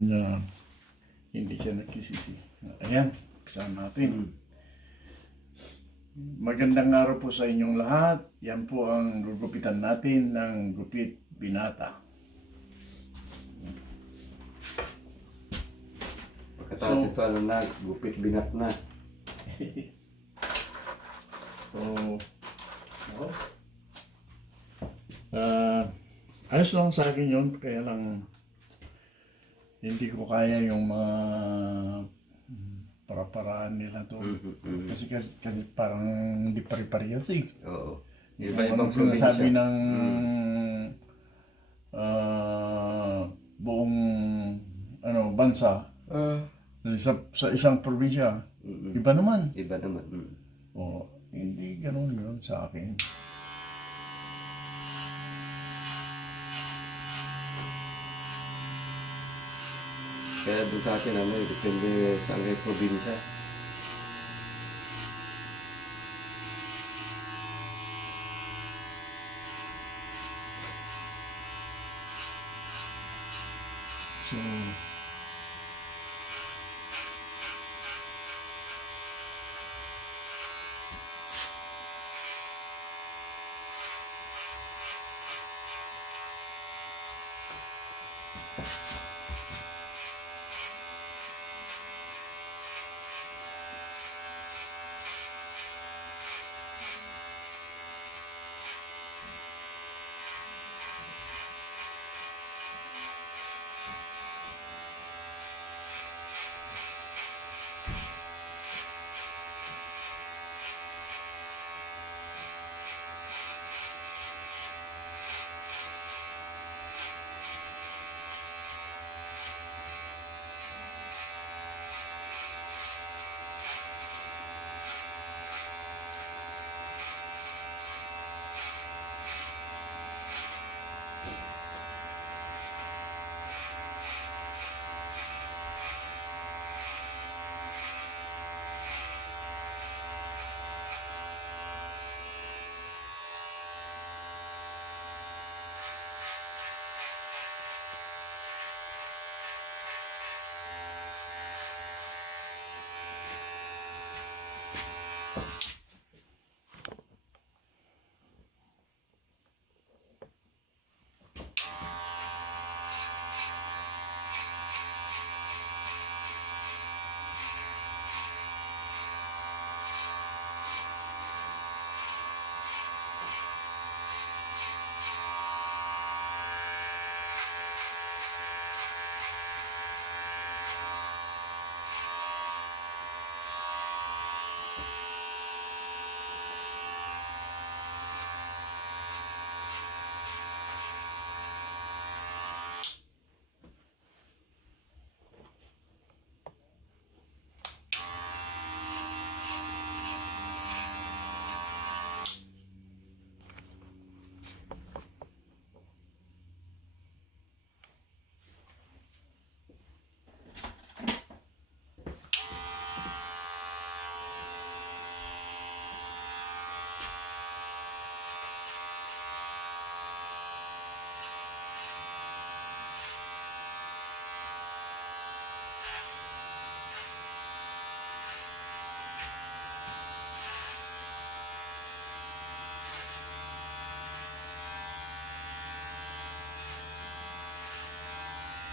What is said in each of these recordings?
na hindi siya nagsisisi. Ayan, umpisa natin. Magandang araw po sa inyong lahat. Yan po ang gugupitan natin ng gupit binata. Pagkatapos ito, gupit binat na. So, ayos lang sa akin yun, kaya lang hindi ko kaya yung mga para-paraan nila to. Kasi parang hindi pare-parehas eh. Oo. Yung Iba-ibang sinasabi probinsya. ng buong bansa sa isang probinsya, iba naman. Iba naman. O, hindi ganun yun sa akin. Kaya doon sa akin, depende sa ang probinsya. So,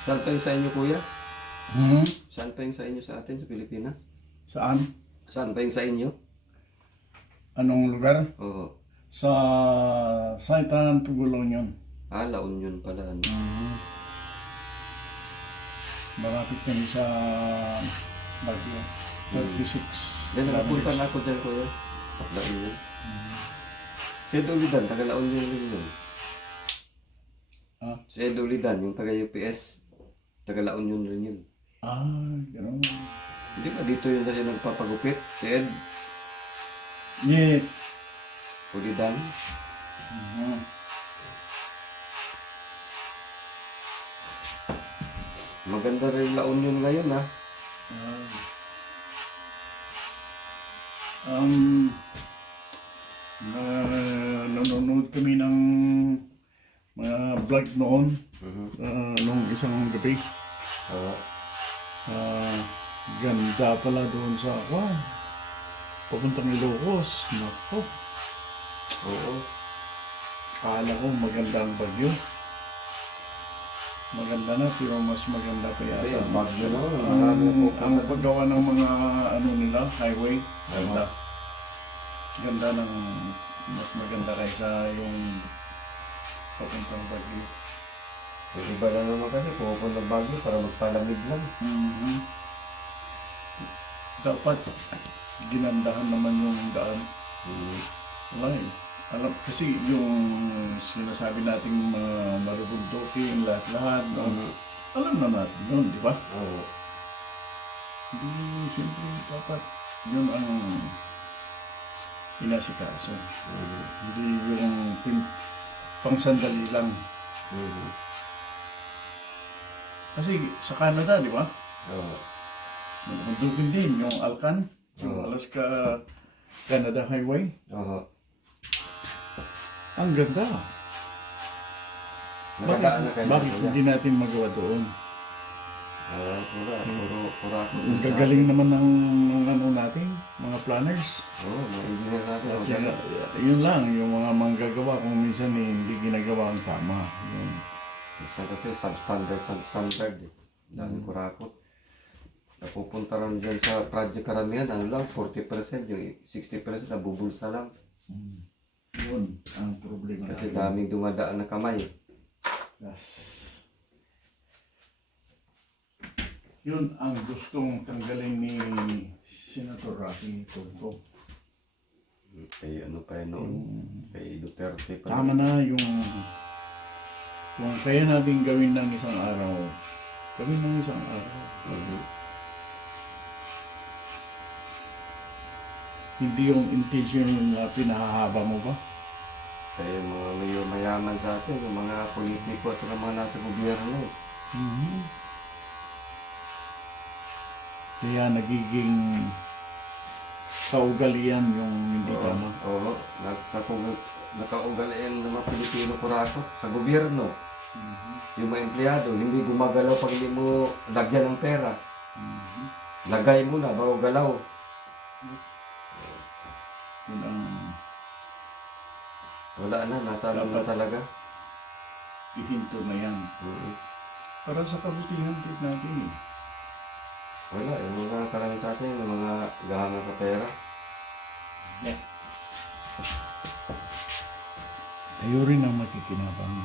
Saan pa yung sa inyo, kuya? Saan pa yung sa inyo sa atin, sa Pilipinas? Saan? Saan pa yung sa inyo? Anong lugar? Oo. Sa Saitan, Tugulong yun. La Union pala. Malapit kami sa Baguio. 36. Yan, nakapunta na ako dyan, kuya. La Union. Si Edulidan, taga La Union rin yun. Si Edulidan, yung taga UPS, taga La Union rin yun. Gano'n. Hindi ba dito yun kasi nagpapagupit? Si Ed Yes. Ulidan. Maganda rin La Union ngayon, ha? Nanonood kami ng mga vlog noon, nung isang gabi. Oo. Ganda pala doon sa Kwan. Papuntang Ilocos. Nako. Oo. Kala ko maganda ang Bagyo. Maganda na, pero mas maganda pa Kasi yata. ang Bagyo na, marami po. Ang paggawa ng mga ano nila, highway, ganda. Ganda ng mas maganda kaysa yung papuntang Bagyo. Yung iba lang naman kasi, pupunta ng Bagyo para magpalamig lang. Mhm. Dapat ginandahan naman yung daan. Wala eh. Alam, kasi yung sinasabi nating mga marubundukin, lahat-lahat, no? Alam na natin yun, di ba? Oo. Hindi, siyempre, dapat yun ang inasikaso. Hindi yung pang sandali lang. Kasi sa Canada, di ba? Oo. Marubundukin din yung Alcan, yung Alaska Canada Highway. Oo. Ang ganda. Nakadaan na kayo. Bakit hindi natin magawa doon? Puro ako. Ang gagaling naman ng ano natin, mga planners. Oo, mga engineer natin. At Okay. yun lang, yung mga manggagawa kung minsan hindi ginagawa ang tama. Yun. Minsan kasi substandard eh. Dami kurakot. Napupunta rin dyan sa project karamihan, ano lang, 40%, yung 60% nabubulsa lang. Yun ang problema Kasi natin. daming dumadaan na kamay. Yes. Yun ang gustong tanggalin ni Senator Rafi Tulfo. Kay ano pa yun noon? Kay Duterte pa. Tama na yung kung kaya natin gawin ng isang araw, gawin ng isang araw. Hindi yung intention na pinahahaba mo ba? Kaya yung mga mayor mayaman sa atin, yung mga politiko at mga nasa gobyerno eh. Kaya nagiging kaugalian yung hindi tama. Oo, nakaugalian ng mga Pilipino kurako sa gobyerno. Yung mga empleyado, hindi gumagalaw pag hindi mo lagyan ng pera. Lagay mo na bago galaw. Yun ang Wala na, nasa ano na talaga. ihinto na yan. Para sa kabutihan din natin eh. Wala, yung mga karamihan sa atin, yung mga gahangan sa pera. Tayo rin ang makikinabang.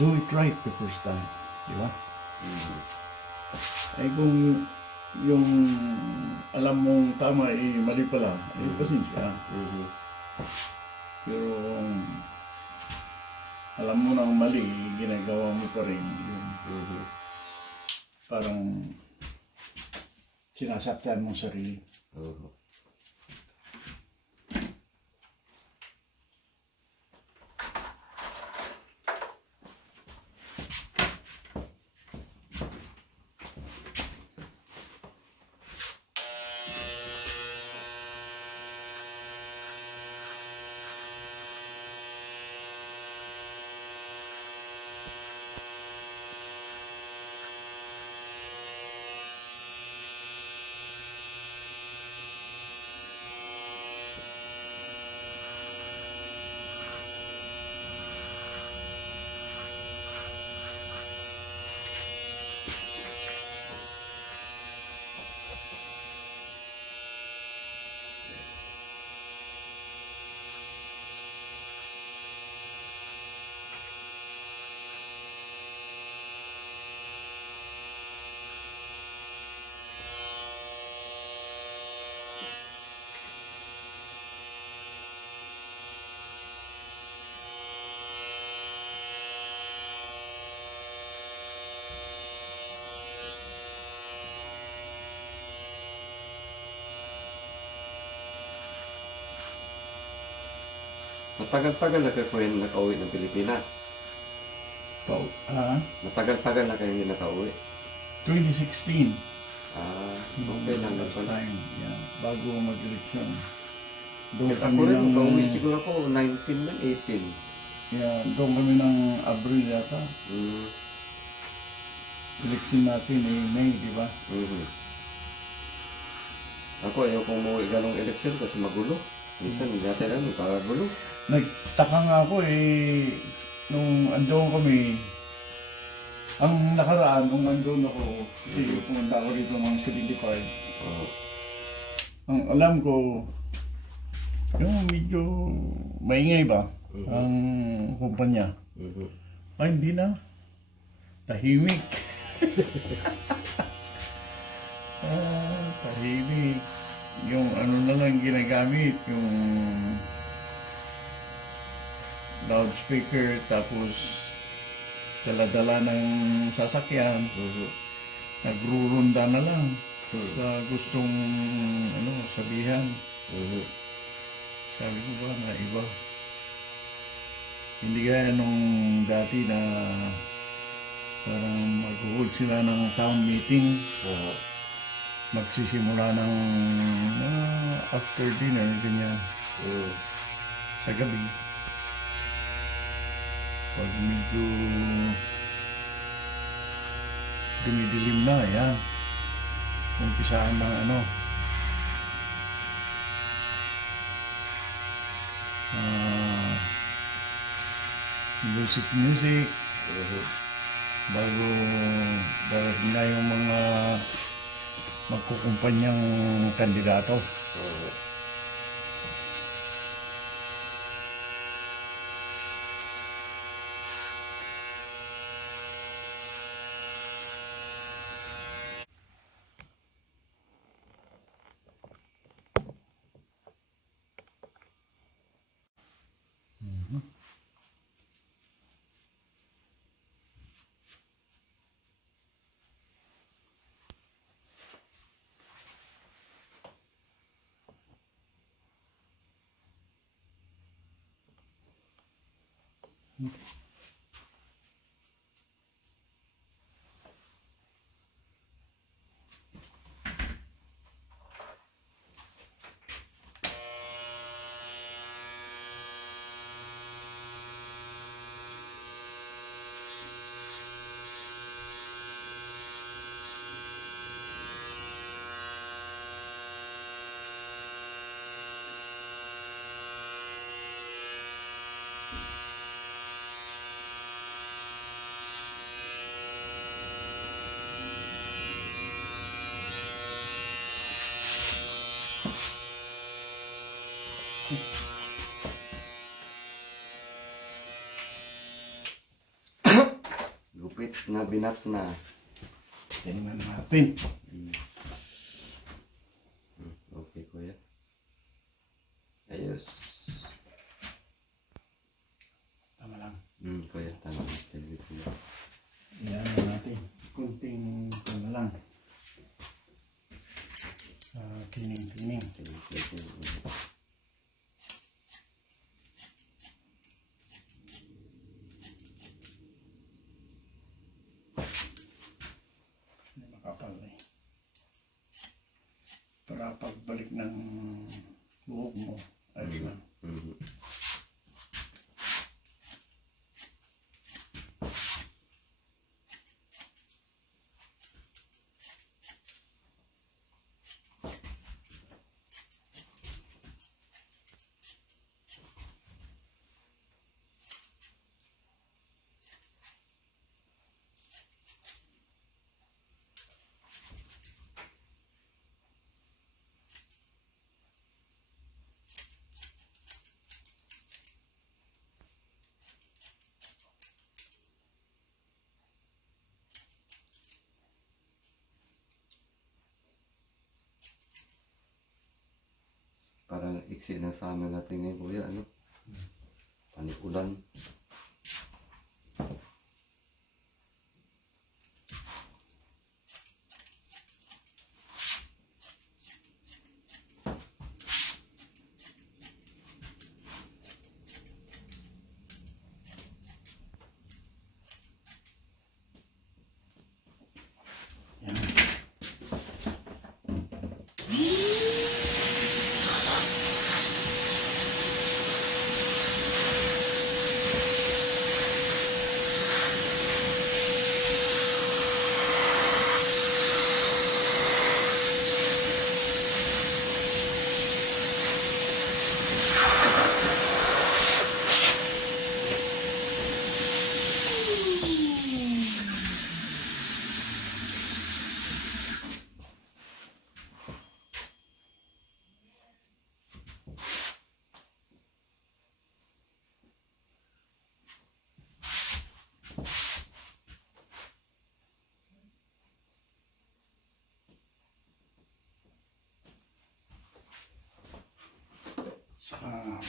Do it right the first time. Di ba? Ay kung yung alam mong tama eh mali pala, eh pasensya. Pero alam mo nang mali, ginagawa mo pa rin. Yun. Parang sinasaktan mong sarili. Matagal-tagal na kayo nakauwi ng Pilipinas. Matagal-tagal na kayo hindi nakauwi. 2016. Okay lang na Last pala. time. Yeah. Bago mag-eleksyon. Ako rin, nakauwi siguro ako 19 lang, 18. Yeah, doon kami ng Abril yata. Mm. Election natin ay May, di ba? Mhm. Ako, ayaw kong umuwi ganong eleksyon kasi magulo. Minsan, dati lang, nagkakagulo. Nagtaka nga ako eh, nung andun kami, ang nakaraan, nung andun ako, kasi pumunta ako dito ng 75, Oo. ang alam ko, yung medyo maingay ba, ang kumpanya. Mhm. Ay, hindi na. Tahimik. Tahimik. Yung ano na lang ginagamit, yung loudspeaker, tapos dala-dala ng sasakyan, Mhm. nagrurunda na lang sa gustong ano, sabihan. Mhm. Sabi ko ba na iba. Hindi gaya nung dati na parang mag-hold sila ng town meeting, Oo. magsisimula ng after dinner, ganyan, Mm. sa gabi. Pag medyo dumidilim na, yan, umpisaan ng ano, ah, music, Mhm. bago darating na yung mga magkukumpanyang kandidato. Oo. Gupit na binat na. Tingnan natin. Okay, kuya. Ayos. Tama lang. Kuya, tama. Thank you, kuya. Yan natin. Kunting tama lang. Tining. Thank you, kuya. Hindi makapal eh. Para pagbalik ng buhok mo, ayos lang. Mhm. Parang iksi na sa amin natin ngayon, kuya, ano? Panikulan. Yan.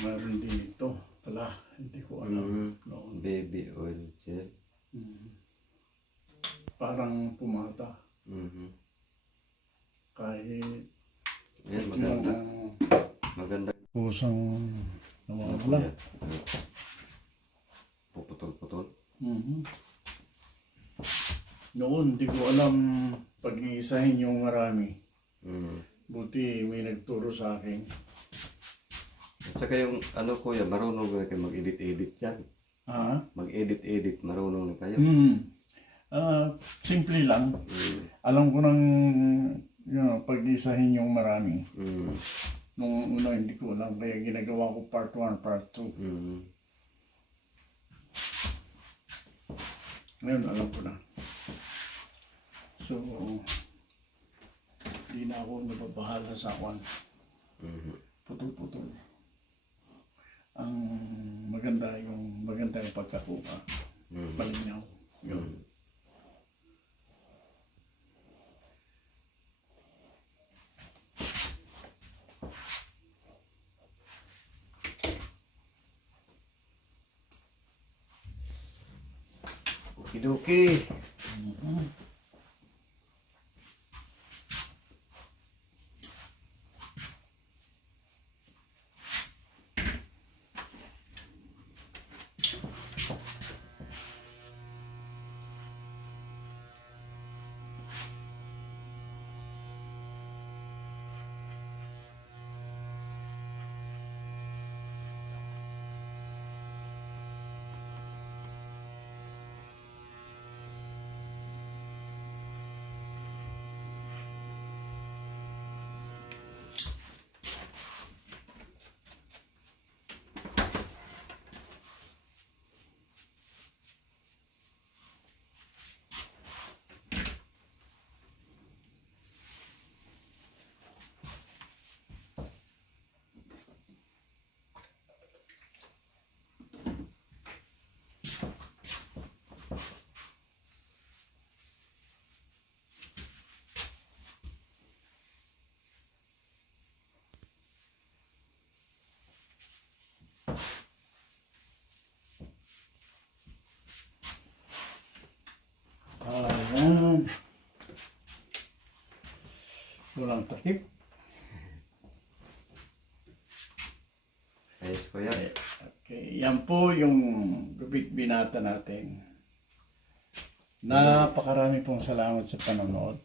Meron din ito pala. Hindi ko alam. Noon. Baby oil gel. Parang pumata. Kahit Yan, maganda. yung Maganda. kusang nawawala. Puputol-putol. Noon, hindi ko alam pag-iisahin yung marami. Buti may nagturo sa akin. At saka yung ano kuya, marunong na kayo mag-edit-edit yan. Ha? Mag-edit-edit, marunong na kayo. Simple lang. Alam ko nang pag-isahin yung marami. Nung una hindi ko alam, kaya ginagawa ko part 1, part 2. Ngayon alam ko na. So, hindi na ako nababahala sa kwan. Putol-putol. Ang maganda yung pagkakuha. Palinaw. Yun. Okidoki. Ayan. Walang takip. Ayos ko yan. Okay, yan po yung gupit binata natin. Napakarami pong salamat sa panonood.